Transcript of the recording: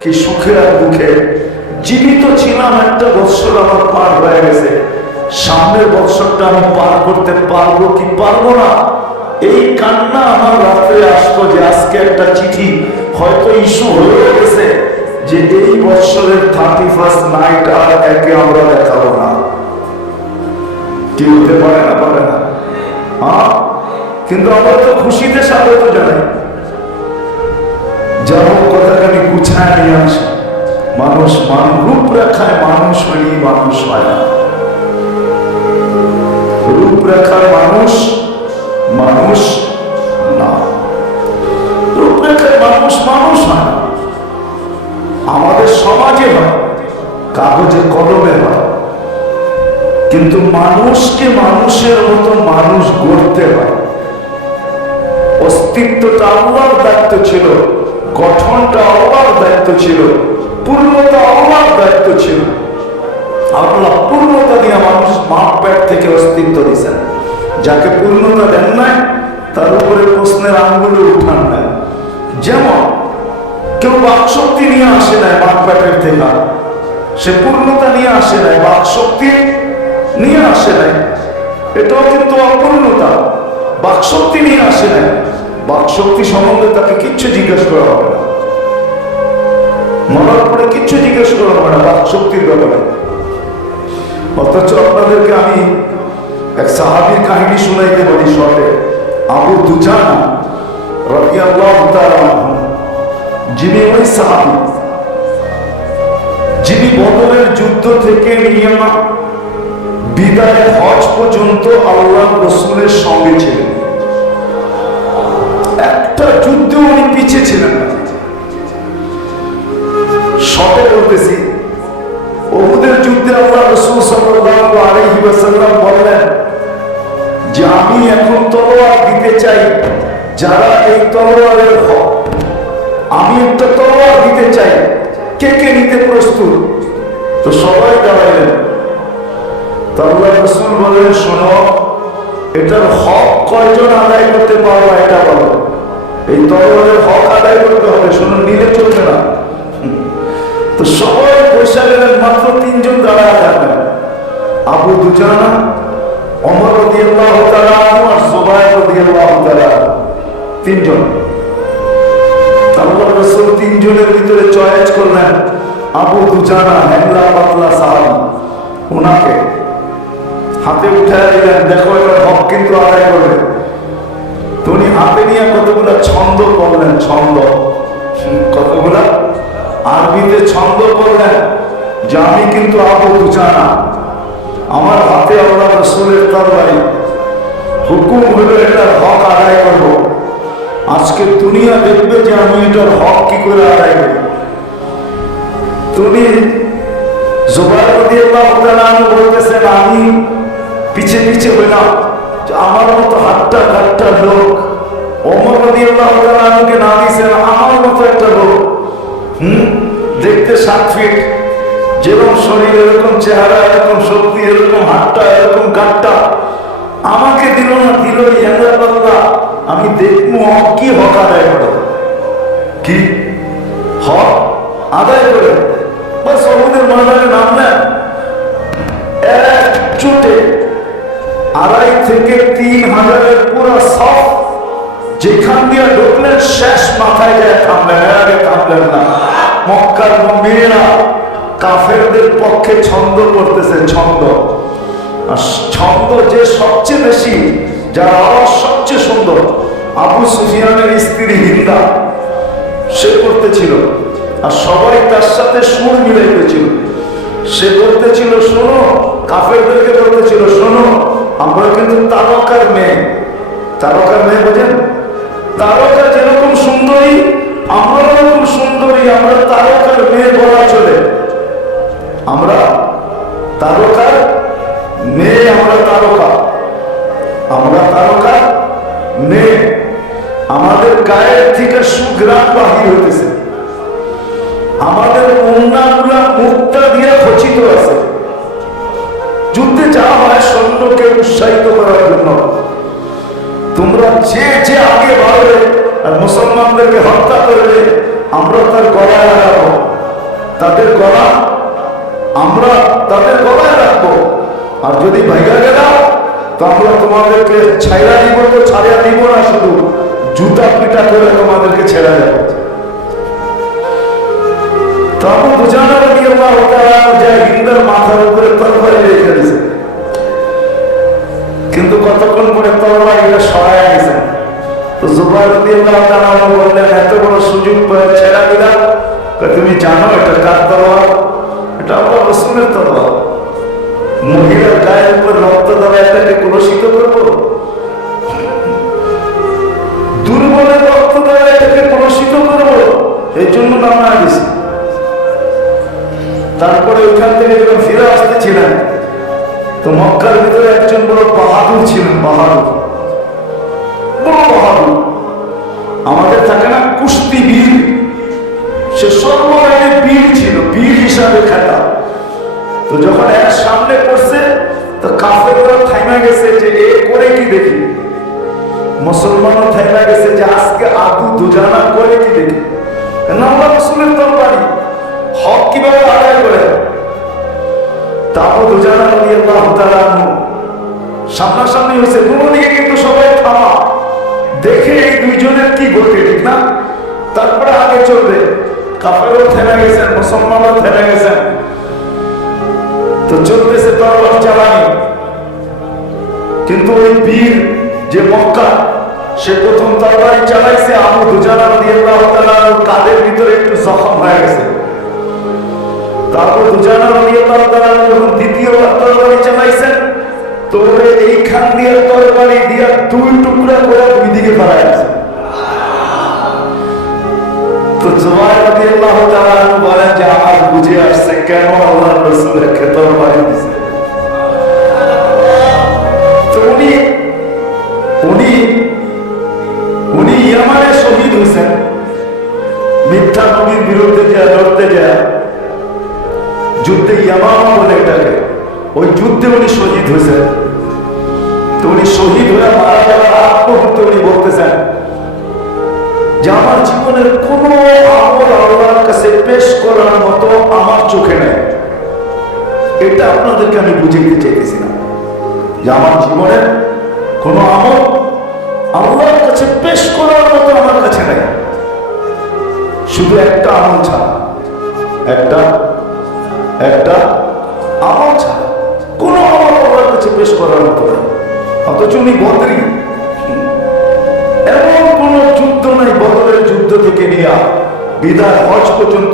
কি সুখে আর দুঃখে জীবিত ছিলাম, একটা বৎসর আমার পার হয়ে গেছে, সামনের বৎসরটা আমি পার করতে পারবো কি পারবো না, এই কান্না আমার রাত্রে আসতো যে আজকে একটা চিঠি হয়তো ইস্যু হয়ে গেছে যে এই বৎসরের 31st নাইট আর একে আমরা দেখাবো না। কি হতে পারে না, পারে না? হ্যাঁ, কিন্তু আমরা তো খুশিতে স্বাগত জানাই। যাবো কথাকে আমি গুছায় নিয়ে আসি। মানুষ রূপরেখায় মানুষ হয়নি, মানুষ হয় না। রূপরেখায় মানুষ মানুষ না, রূপরেখায় মানুষ মানুষ হয় না। আমাদের সমাজে হয়, কাগজে কলমে হয়, কিন্তু মানুষকে মানুষের মতো মানুষ গড়তে হয়। অস্তিত্বটা আল্লাহর দায়িত্ব ছিল, গঠনটা আল্লাহর দায়িত্ব ছিল, পূর্ণতা আল্লাহর দায়িত্ব ছিল। আল্লাহ পূর্ণতা দিয়ে মানুষ মাপ পেট থেকে অস্তিত্ব দিয়েছেন। যাকে পূর্ণতা দেন নাই তার উপরে প্রশ্নের আঙ্গুলে উঠান নাই। যেমন কেউ বাকশক্তি নিয়ে আসে নাই মাপ পেটের থেকে, সে পূর্ণতা নিয়ে আসে নাই, বাকশক্তি নিয়ে আসে নাই, এটাও কিন্তু অপূর্ণতা। বাকশক্তি নিয়ে আসে নাই, বাকশক্তি সম্বন্ধে তাকে কিচ্ছু জিজ্ঞেস করা হবে না, মরার পরে কিচ্ছু জিজ্ঞেস করা হবে না বাকশক্তির ব্যাপারে। অথচ আপনাদেরকে আমি এক সাহাবীর কাহিনী শুনাইতে পারি শর্টে। আবু দুজানা রাদিয়াল্লাহু তাআলা আনহু, যিনি ওই সাহাবী যিনি বদরের যুদ্ধ থেকে নিয়ে বিদায় হজ পর্যন্ত আল্লাহর রাসূলের সঙ্গে ছিলেন। একটা যুদ্ধে উনি পিছিয়ে ছিলেন না। শর্টে বলতেছি, উহুদের যুদ্ধে আল্লাহ রাসূল সাল্লাল্লাহু আলাইহি ওয়াসাল্লাম বললেন যে আমি এখন তলোয়ার দিতে চাই, যারা এই তলোয়ারের হক, আমি একটা তলোয়ার দিতে চাই, কে কে নিতে প্রস্তুত? তো সবাই দাঁড়াইলেন। তো আল্লাহ রাসূল বললেন, শোনো, এটার হক কয়জন আদায় করতে পারবে এটা বলো। এই তলোয়ারের হক আদায় করতে হবে, শোনো, নিলে চলবে না। তো সবাই বসে গেলেন, মাত্র 3 জন দাঁড়ায় থাকলেন, আবু দুজানা, ওমর রাদিয়াল্লাহু তাআলা আনহু আর যুবাইর রাদিয়াল্লাহু তাআলা, 3 জন। আল্লাহর রাসূল 3 জনের ভিতরে চয়েস করলেন আবু দুজানা, হেমলা পাতলা সাহাবী, ওনাকে হাতে উঠায় দিলেন, দেখো এবার হক কিন্তু আদায় করবে। তো উনি হাতে নিয়ে কতগুলা ছন্দ পড়লেন, ছন্দ, কতগুলা আরবিতে ছন্দ পড়লেন যে আমি কিন্তু আবু দুজানা, আমার হাতে আল্লাহ রাসূলের তরবারি, হুকুম হলো এটার হক আদায় করব। আজকে দুনিয়া দেখবে যে আমি এটার হক কি করে আদায় করি। তুমি যুবাইর রাদিয়াল্লাহু তাআলা বলতেছেন, আমি পিছে পিছে হইলাম যে আমার মতো হাট্টা কাট্টা লোক ওমর রাদিয়াল্লাহু তাআলাকে না দিয়েছেন আমার মতো একটা লোক, দেখতে 7 ফিট, যেরকম শরীর এরকম চেহারা, এরকম শক্তি, এরকম হাট্টা, এরকম কাট্টা, আমাকে দিল না, দিল ইয়াল্লাহ, আমি দেখবো হক কি হক আদায় করে, কি হক আদায় করে। বাস ওদের মাদারে নামলেন, এক চোটে 2.5 থেকে 3 হাজারের পুরো সফ যেখান দিয়ে ঢুকলেন শেষ মাথায় যায় থামলেন, আগে থামলেন না। মক্কার মেয়েরা কাফেরদের পক্ষে ছন্দ করতেছে, ছন্দ। আর ছন্দ যে সবচেয়ে বেশি, যার আওয়াজ সবচেয়ে সুন্দর, আবু সুফিয়ানের স্ত্রী হিন্দা, সে করতেছিল, আর সবাই তার সাথে সুর মিলাইতেছিল। সে বলতেছিল, শোনো, কাফেরদেরকে বলতেছিল, শোনো, আমরা কিন্তু তারকার মেয়ে। তারকার মেয়ে বোঝেন? তারকা যেরকম সুন্দরী, আমরা এরকম সুন্দরী, আমরা তারকার মেয়ে বলা চলে। আমরা তারকার মেয়ে, আমরা তারকা, আমরা তারকার মেয়ে। আমাদের গায়ের থেকে সুঘ্রাণ বাহির হইতেছে, আমাদের ওড়নাগুলা মুক্তা দিয়ে খচিত আছে। যুদ্ধে যাওয়া হয় সৈন্যকে উৎসাহিত করার জন্য, তোমরা যে যে আগে বাড়বে আর মুসলমানদেরকে হত্যা করবে, আমরা তার গলায় লাগাবো। গলা আমরা তাদের গলায় রাখবো, আর যদি ভাইগা গেলাম তো আমরা তোমাদেরকে ছাইরা দিব, তো ছাড়িয়া দিব না, শুধু জুতা পিটা করে তোমাদেরকে ছেড়ে যাবো। আবু দুজানা রাদিয়াল্লাহু তাআলা যায় হিন্দার মাথার উপরে তরবারি রেখে দিয়েছে, কিন্তু কতক্ষণ পরে তরবারিটা সরায় গেছে। তো জুবাইর রাদিয়াল্লাহু তাআলা বললেন, এত বড় সুযোগ পেয়ে ছেড়ে দিলাম, তুমি জানো এটা কার তরবারি? এটা আল্লাহর রাসূলের তরবারি। মহিলার গায়ের উপর রক্ত দ্বারা এটাকে কলুষিত করবো? দুর্বলের রক্ত দ্বারা এটাকে কলুষিত করবো? এই জন্য নামা দিয়েছি। তারপরে ওইখান থেকে যখন ফিরে আসতেছিলেন তো মক্কার ভিতরে একজন বড় বাহাদুর ছিলেন, বাহাদুর, বড় বাহাদুর। আমাদের থাকে না কুস্তি বীর, সে সর্বকালে বীর ছিল, বীর হিসাবে খেতা। তো যখন এক সামনে পড়ছে তো কাফেররা থাইমা গেছে যে এ করে কি দেখি, মুসলমানও থাইমা গেছে যে আজকে আবু দুজানা করে কি দেখি। আল্লাহর রাসূলের তরবারি হক কিভাবে আদায় করে। আবু দুজানা রাদিয়াল্লাহু তাআলা সামনাসামনি হয়েছে, দুদিকে কিন্তু সবাই থামা, দেখে এই দুইজনের কি ঘটে, ঠিক না? তারপরে আগে চলবে। কাফেরও থেমে গেছেন, মুসলমানও থেমে গেছেন, তো চলতেছে তরবার চালানি। কিন্তু ওই বীর যে মক্কা, সে প্রথম তরবারি চালাইছে, আবু দুজানা রাদিয়াল্লাহু তাআলা কাঁধের ভিতরে একটু জখম হয়ে গেছে। তারপর দুজানা রাদিয়াল্লাহু তাআলা যখন দ্বিতীয়বার তরবারি চালাইছেন তো এইখান দিয়ে তরবারি দিয়া দুই টুকরা করে দুই দিকে ফেলা গেছে। তো জুবাইর রাদিয়াল্লাহু তাআলা বলেন যে আমার বুঝে আসছে কেন আল্লাহর রাসূলকে তরবারি দিয়েছে। তো উনি ইয়ামানে শহীদ হয়েছেন, মিথ্যা নবীর বিরুদ্ধে লড়তে যায়, যুদ্ধে ইয়ামামা বলে এটাকে, ওই যুদ্ধে উনি শহীদ হয়েছেন। তো উনি শহীদ হয়ে মারা যাওয়ার আগ মুহূর্তে উনি বলতেছেন যে আমার জীবনের কোন আমল আল্লাহর কাছে পেশ করার মতো আমার চোখে নেই। এটা আপনাদেরকে আমি বুঝাইতে চাইতেছি না যে আমার জীবনের কোন আমল আল্লাহর কাছে পেশ করার মতো আমার কাছে নেই, শুধু একটা আমল ছাড়া, একটা আমল ছাড়া কোন আমল আল্লাহর কাছে পেশ করার মতো নেই। অথচ উনি বদরি, এমন কোন যুদ্ধ নাই বদরের যুদ্ধ থেকে নিয়ে বিদায় হজ পর্যন্ত